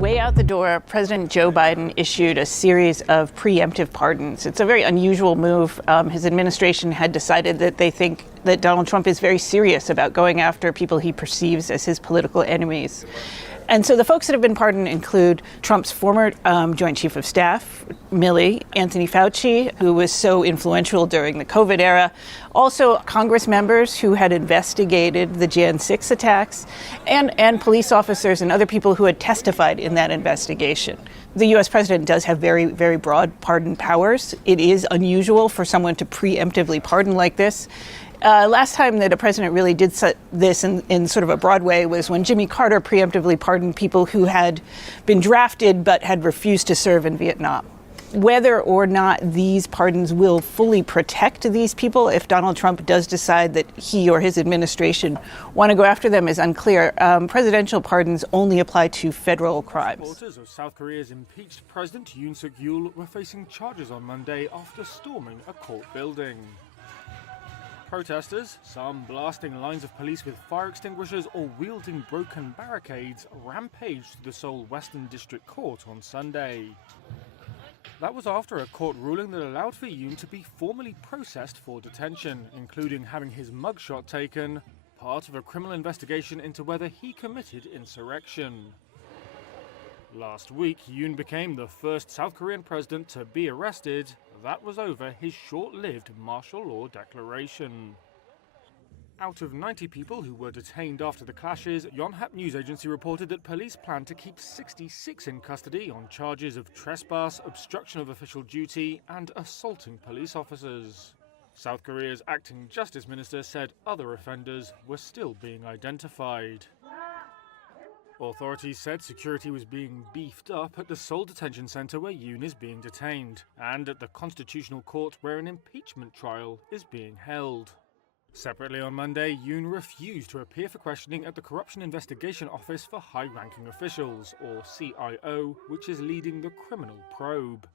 way out the door, President Joe Biden issued a series of preemptive pardons. It's a very unusual move. His administration had decided that they think that Donald Trump is very serious about going after people he perceives as his political enemies. And so the folks that have been pardoned include Trump's former Joint Chief of Staff, Milley, Anthony Fauci, who was so influential during the COVID era, also Congress members who had investigated the Jan 6 attacks, and police officers and other people who had testified in that investigation. The U.S. president does have very, very broad pardon powers. It is unusual for someone to preemptively pardon like this. Last time that a president really did this in sort of a broad way was when Jimmy Carter preemptively pardoned people who had been drafted but had refused to serve in Vietnam. Whether or not these pardons will fully protect these people, if Donald Trump does decide that he or his administration want to go after them, is unclear. Presidential pardons only apply to federal crimes. Supporters of South Korea's impeached President Yoon Suk-yeol were facing charges on Monday after storming a court building. Protesters, some blasting lines of police with fire extinguishers or wielding broken barricades, rampaged through the Seoul Western District Court on Sunday. That was after a court ruling that allowed for Yoon to be formally processed for detention, including having his mugshot taken, part of a criminal investigation into whether he committed insurrection. Last week, Yoon became the first South Korean president to be arrested. That was over his short-lived martial law declaration. Out of 90 people who were detained after the clashes, Yonhap News Agency reported that police plan to keep 66 in custody on charges of trespass, obstruction of official duty, and assaulting police officers. South Korea's acting justice minister said other offenders were still being identified. Authorities said security was being beefed up at the Seoul detention center where Yoon is being detained, and at the Constitutional Court where an impeachment trial is being held. Separately on Monday, Yoon refused to appear for questioning at the Corruption Investigation Office for High-Ranking Officials, or CIO, which is leading the criminal probe.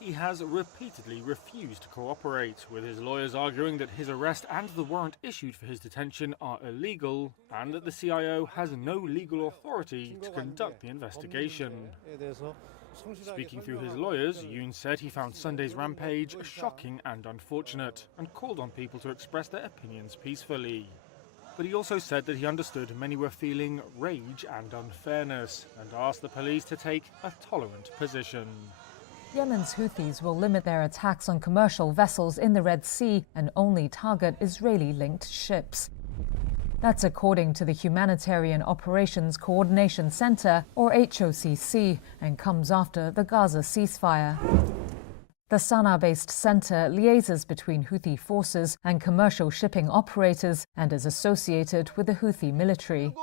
He has repeatedly refused to cooperate, with his lawyers arguing that his arrest and the warrant issued for his detention are illegal, and that the CIO has no legal authority to conduct the investigation. Speaking through his lawyers, Yoon said he found Sunday's rampage shocking and unfortunate, and called on people to express their opinions peacefully. But he also said that he understood many were feeling rage and unfairness, and asked the police to take a tolerant position. Yemen's Houthis will limit their attacks on commercial vessels in the Red Sea and only target Israeli-linked ships. That's according to the Humanitarian Operations Coordination Center, or HOCC, and comes after the Gaza ceasefire. The Sana'a-based center liaises between Houthi forces and commercial shipping operators and is associated with the Houthi military.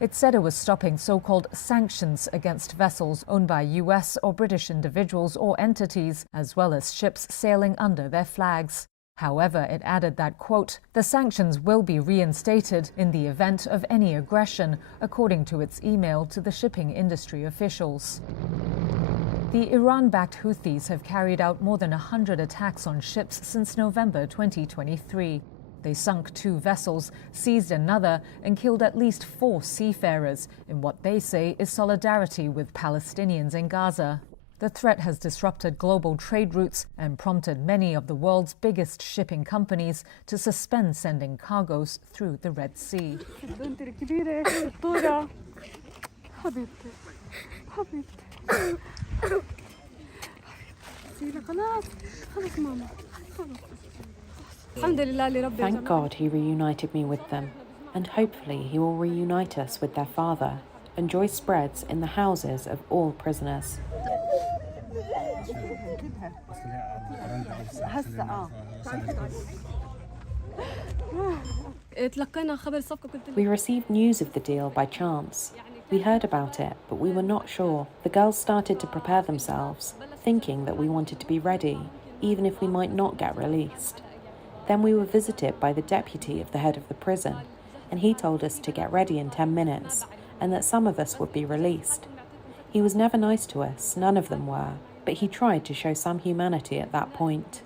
It said it was stopping so-called sanctions against vessels owned by US or British individuals or entities, as well as ships sailing under their flags. However, it added that, quote, the sanctions will be reinstated in the event of any aggression, according to its email to the shipping industry officials. The Iran-backed Houthis have carried out more than 100 attacks on ships since November 2023. They sunk 2 vessels, seized another, and killed at least 4 seafarers in what they say is solidarity with Palestinians in Gaza. The threat has disrupted global trade routes and prompted many of the world's biggest shipping companies to suspend sending cargoes through the Red Sea. Thank God he reunited me with them, and hopefully he will reunite us with their father, and joy spreads in the houses of all prisoners. We received news of the deal by chance. We heard about it, but we were not sure. The girls started to prepare themselves, thinking that we wanted to be ready, even if we might not get released. Then we were visited by the deputy of the head of the prison, and he told us to get ready in 10 minutes, and that some of us would be released. He was never nice to us, none of them were, but he tried to show some humanity at that point.